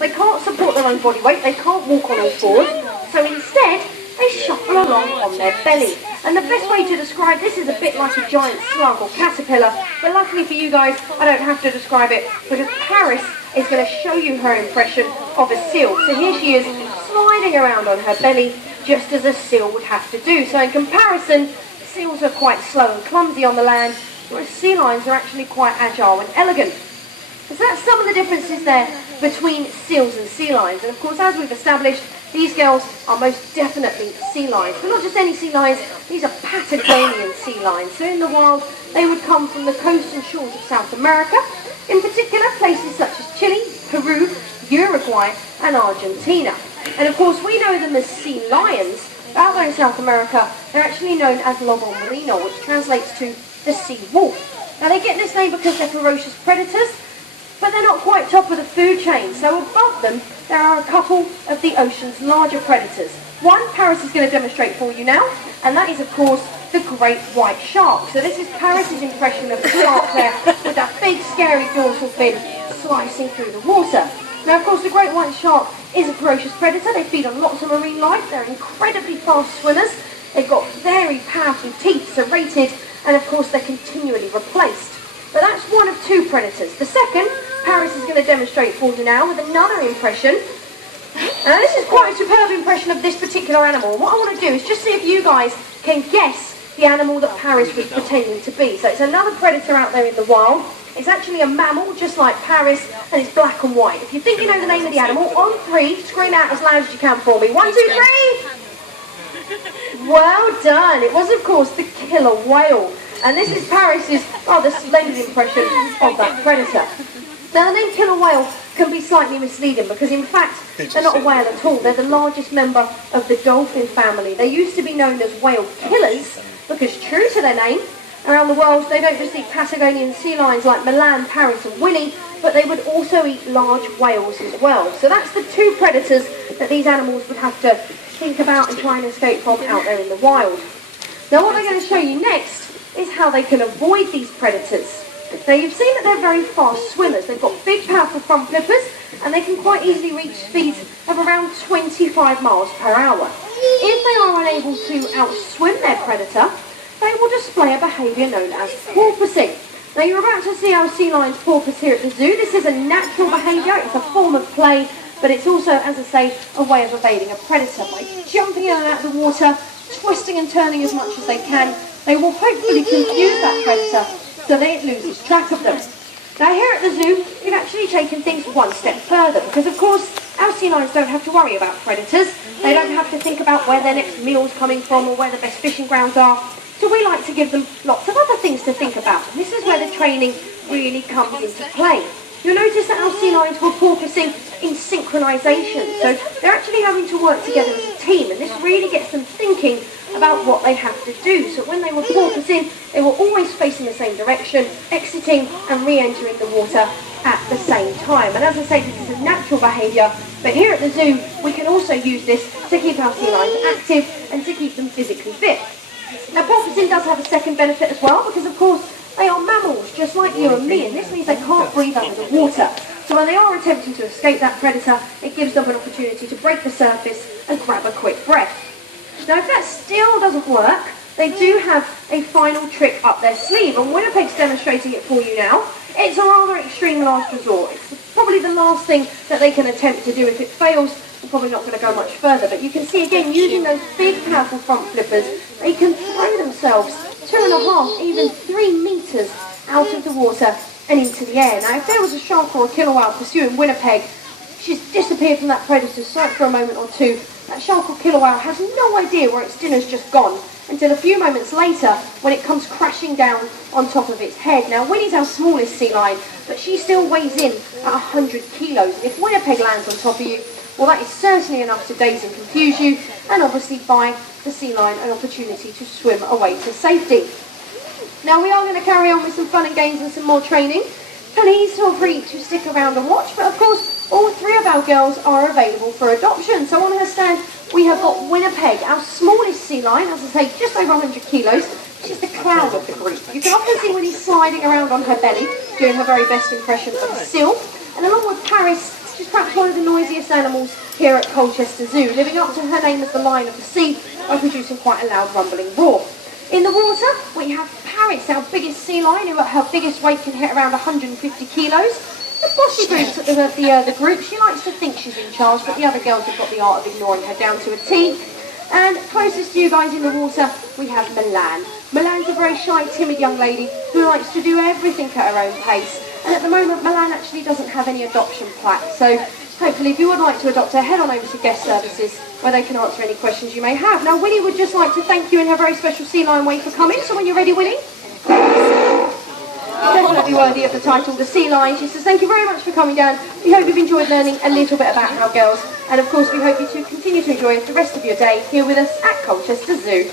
they can't support their own body weight, they can't walk on all fours, so instead they shuffle along on their belly. And the best way to describe this is a bit like a giant slug or caterpillar, but luckily for you guys, I don't have to describe it because Paris is going to show you her impression of a seal. So here she is sliding around on her belly, just as a seal would have to do. So in comparison, seals are quite slow and clumsy on the land, whereas sea lions are actually quite agile and elegant. So that's some of the differences there between seals and sea lions. And of course, as we've established, these girls are most definitely sea lions. But not just any sea lions, these are Patagonian sea lions. So in the wild, they would come from the coastal shores of South America, in particular places such as Chile, Peru, Uruguay and Argentina. And of course, we know them as sea lions. Out there in South America, they're actually known as lobo marino, which translates to the sea wolf. Now they get this name because they're ferocious predators, but they're not quite top of the food chain. So above them, there are a couple of the ocean's larger predators. One, Paris is going to demonstrate for you now, and that is, of course, the great white shark. So this is Paris's impression of the shark there, with that big, scary dorsal fin slicing through the water. Now, of course, the great white shark is a ferocious predator. They feed on lots of marine life. They're incredibly fast swimmers. They've got very powerful teeth, serrated, and, of course, they're continually replaced. But that's one of two predators. The second, Paris is going to demonstrate for you now with another impression. Now this is quite a superb impression of this particular animal. What I want to do is just see if you guys can guess the animal that Paris was pretending to be. So it's another predator out there in the wild. It's actually a mammal, just like Paris, and it's black and white. If you think you know the name of the animal, on three, scream out as loud as you can for me. 1, 2, 3! Well done. It was, of course, the killer whale. And this is Paris's rather splendid impression of that predator. Now, the name killer whale can be slightly misleading because, in fact, they're not a whale at all. They're the largest member of the dolphin family. They used to be known as whale killers because, true to their name, around the world they don't just eat Patagonian sea lions like Milan, Paris and Winnie, but they would also eat large whales as well. So that's the two predators that these animals would have to think about and try and escape from out there in the wild. Now, what I'm going to show you next is how they can avoid these predators. Now, you've seen that they're very fast swimmers. They've got big, powerful front flippers, and they can quite easily reach speeds of around 25 miles per hour. If they are unable to outswim their predator, they will display a behaviour known as porpoising. Now, you're about to see our sea lions porpoise here at the zoo. This is a natural behaviour. It's a form of play, but it's also, as I say, a way of evading a predator. By jumping in and out of the water, twisting and turning as much as they can, they will hopefully confuse that predator so that it loses track of them. Now, here at the zoo, we've actually taken things one step further because, of course, our sea lions don't have to worry about predators. They don't have to think about where their next meal's coming from or where the best fishing grounds are. So we like to give them lots of other things to think about. And this is where the training really comes into play. You'll notice that our sea lions were porpoising in synchronisation. So they're actually having to work together as a team, and this really gets them thinking about what they have to do. So when they were porpoising, they were always facing the same direction, exiting and re-entering the water at the same time. And as I say, this is a natural behaviour, but here at the zoo, we can also use this to keep our sea lions active and to keep them physically fit. Now, porpoising does have a second benefit as well, because of course they are mammals just like you and me, and this means they can't breathe under the water. So when they are attempting to escape that predator, it gives them an opportunity to break the surface and grab a quick breath. Now, if that still doesn't work, they do have a final trick up their sleeve, and Winnipeg's demonstrating it for you now. It's a rather extreme last resort. It's probably the last thing that they can attempt to do. If it fails, they're probably not going to go much further. But you can see, again, using those big, powerful front flippers, they can throw themselves 2.5, even 3 metres out of the water and into the air. Now, if there was a shark or a killer whale pursuing Winnipeg, she's disappeared from that predator's sight for a moment or two. That shark or killer whale has no idea where its dinner's just gone until a few moments later when it comes crashing down on top of its head. Now, Winnie's our smallest sea lion, but she still weighs in at 100 kilos. And if Winnipeg lands on top of you, well, that is certainly enough to daze and confuse you, and obviously buy the sea lion an opportunity to swim away to safety. Now, we are going to carry on with some fun and games and some more training. Please feel free to stick around and watch, but of course, all 3 of our girls are available for adoption. So on her stand, we have got Winnipeg, our smallest sea lion, as I say, just over 100 kilos. She's the clown of the group. You can often see Winnie sliding around on her belly, doing her very best impression of a seal. And along with Paris, She's perhaps one of the noisiest animals here at Colchester Zoo, living up to her name as the Lion of the Sea by producing quite a loud rumbling roar. In the water, we have Paris, our biggest sea lion, who at her biggest weight can hit around 150 kilos. The bossy groups at the group, she likes to think she's in charge, but the other girls have got the art of ignoring her down to a T. And closest to you guys in the water, we have Milan. Milan's a very shy, timid young lady who likes to do everything at her own pace. And at the moment, Milan actually doesn't have any adoption plaque. So hopefully, if you would like to adopt her, head on over to guest services where they can answer any questions you may have. Now, Winnie would just like to thank you in her very special sea lion way for coming. So when you're ready, Winnie. Definitely worthy of the title, The Sea Lion. She says, thank you very much for coming down. We hope you've enjoyed learning a little bit about our girls. And of course, we hope you to continue to enjoy the rest of your day here with us at Colchester Zoo.